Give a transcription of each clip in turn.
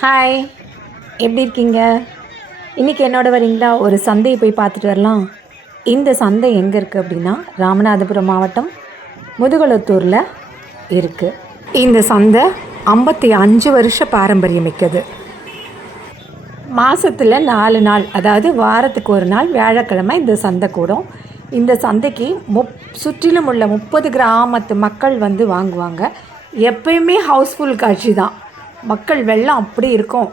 Hi எப்படி இருக்கீங்க? இன்றைக்கி என்னோட வரீங்களா? ஒரு சந்தையை போய் பார்த்துட்டு வரலாம். இந்த சந்தை எங்கே இருக்குது அப்படின்னா ராமநாதபுரம் மாவட்டம் முதுகுளத்தூரில் இருக்குது இந்த சந்தை ஐம்பத்தி அஞ்சு வருஷ பாரம்பரியம் மிக்கது. மாதத்தில் நாலு நாள் அதாவது வாரத்துக்கு ஒரு நாள் வியாழக்கிழமை இந்த சந்தை கூடும். இந்த சந்தைக்கு முப் சுற்றிலும் உள்ள முப்பது கிராமத்து மக்கள் வந்து வாங்குவாங்க. எப்பயுமே ஹவுஸ்ஃபுல் காட்சி தான். மக்கள் வெள்ளம் அப்படி இருக்கும்.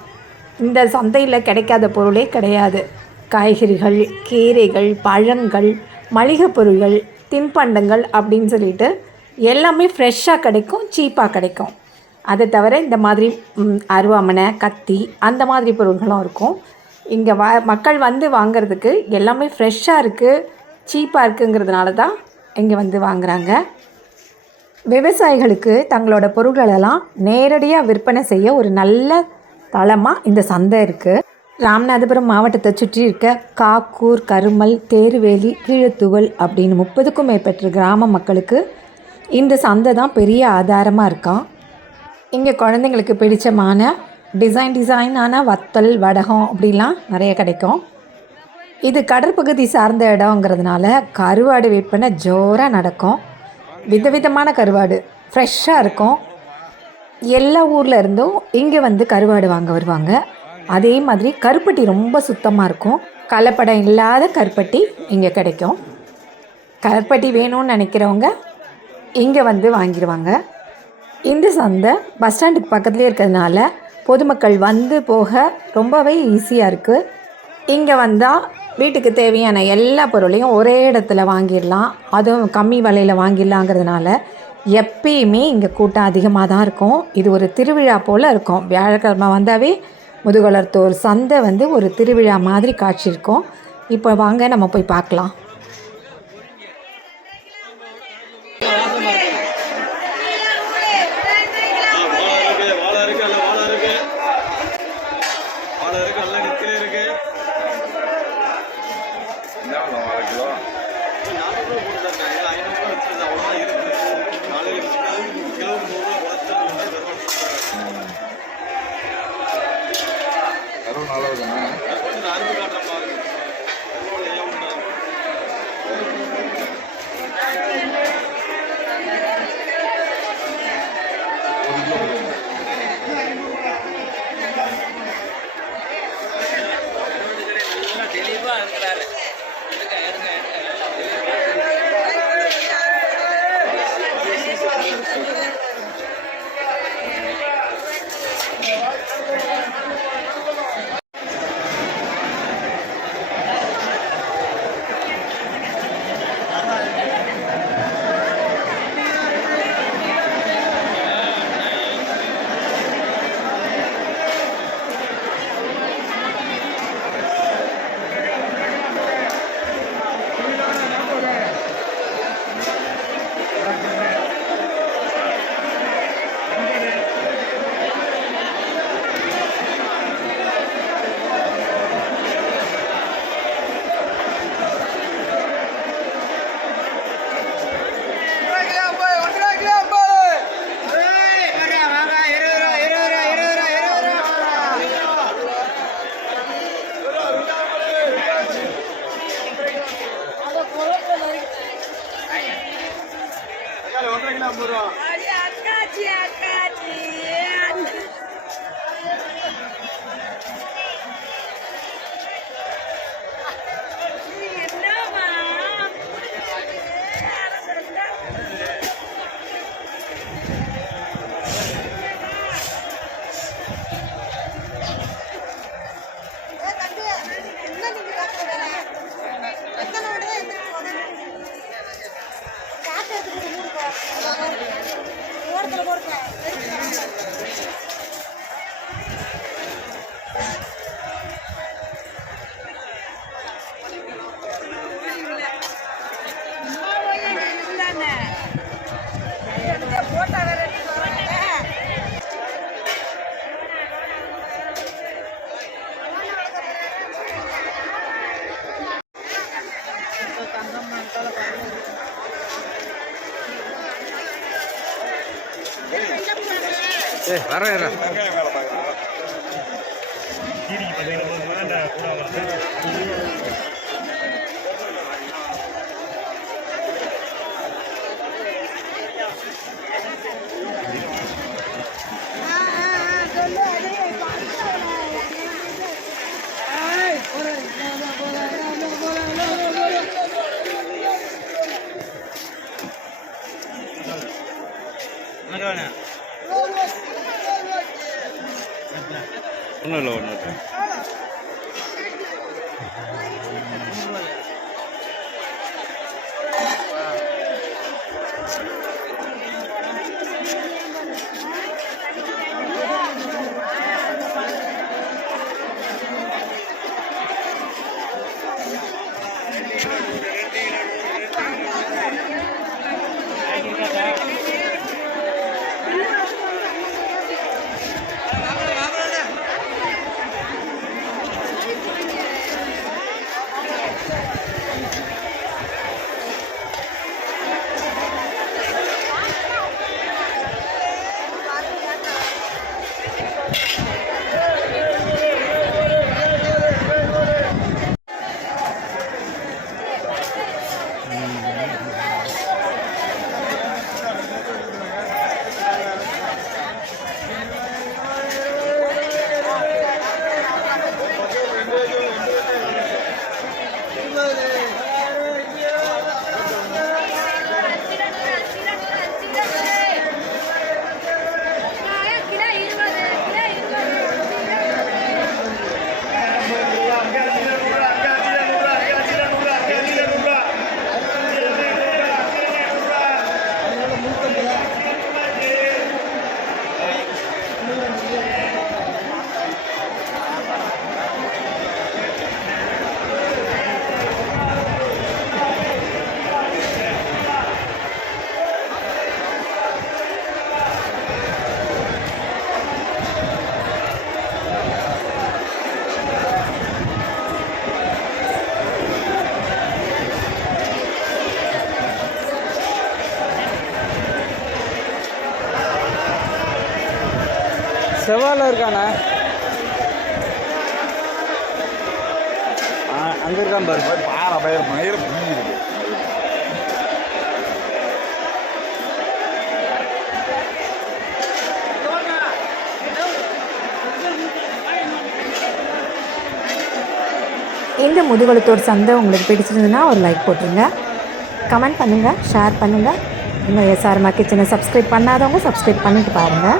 இந்த சந்தையில் கிடைக்காத பொருளே கிடையாது. காய்கறிகள் கீரைகள் பழங்கள் மளிகைப் பொருள்கள் தின்பண்டங்கள் அப்படின்னு சொல்லிட்டு எல்லாமே ஃப்ரெஷ்ஷாக கிடைக்கும் சீப்பாக கிடைக்கும். அதை தவிர இந்த மாதிரி அருவாமனை கத்தி அந்த மாதிரி பொருள்களும் இருக்கும். இங்கே வ மக்கள் வந்து வாங்கிறதுக்கு எல்லாமே ஃப்ரெஷ்ஷாக இருக்குது சீப்பாக இருக்குங்கிறதுனால தான் இங்கே வந்து வாங்குறாங்க. விவசாயிகளுக்கு தங்களோட பொருட்களெல்லாம் நேரடியாக விற்பனை செய்ய ஒரு நல்ல தளமாக இந்த சந்தை இருக்குது ராமநாதபுரம் மாவட்டத்தை சுற்றி இருக்க காக்கூர் கருமல் தேருவேலி கீழத்துவல் அப்படின்னு முப்பதுக்கும் மேற்பட்ட கிராம மக்களுக்கு இந்த சந்தை தான் பெரிய ஆதாரமாக இருக்கான் இங்கே குழந்தைங்களுக்கு பிடிச்சமான டிசைன் டிசைனான வத்தல் வடகம் அப்படிலாம் நிறைய கிடைக்கும். இது கடற்பகுதி சார்ந்த இடங்கிறதுனால கருவாடு விற்பனை ஜோராக நடக்கும். விதவிதமான கருவாடு. ஃப்ரெஷ்ஷாக இருக்கும். எல்லா ஊரில் இருந்தும் இங்கே வந்து கருவாடு வாங்க வருவாங்க. அதே மாதிரி கருப்பட்டி ரொம்ப சுத்தமாக இருக்கும். கலப்படம் இல்லாத கருப்பட்டி இங்கே கிடைக்கும். கருப்பட்டி வேணும்னு நினைக்கிறவங்க இங்கே வந்து வாங்கிடுவாங்க இந்த சந்தை பஸ் ஸ்டாண்டுக்கு பக்கத்துலேயே இருக்கிறதுனால பொதுமக்கள் வந்து போக ரொம்பவே ஈஸியாக இருக்குது இங்கே வந்தால் வீட்டுக்கு தேவையான எல்லா பொருளையும் ஒரே இடத்துல வாங்கிடலாம். அதுவும் கம்மி விலையில் வாங்கிடலாங்கிறதுனால எப்பயுமே இங்கே கூட்டம் அதிகமாக தான் இருக்கும். இது ஒரு திருவிழா போல் இருக்கும். வியாழக்கிழமை வந்தாவே முதுகுளத்தூர் சந்தை வந்து ஒரு திருவிழா மாதிரி காட்சி இருக்கும். இப்போ வாங்க நம்ம போய் பார்க்கலாம். கருவு நல்லா இருக்குண்ணா வரேன் வரேன் பார்த்தீங்கன்னா அந்த கூட செவ்வாயில் இருக்கானே. அங்கே இருக்கான் பாரு. பாறை பயிர் மயிர் புரியுது இந்த முதுகுளத்தூர் சந்தை உங்களுக்கு பிடிச்சிருந்ததுன்னா ஒரு லைக் போட்டுருங்க. கமெண்ட் பண்ணுங்கள் ஷேர் பண்ணுங்கள் இன்னும் எஸ்ஆர்மா கிச்சனை சப்ஸ்கிரைப் பண்ணாதவங்க சப்ஸ்கிரைப் பண்ணிட்டு பாருங்கள்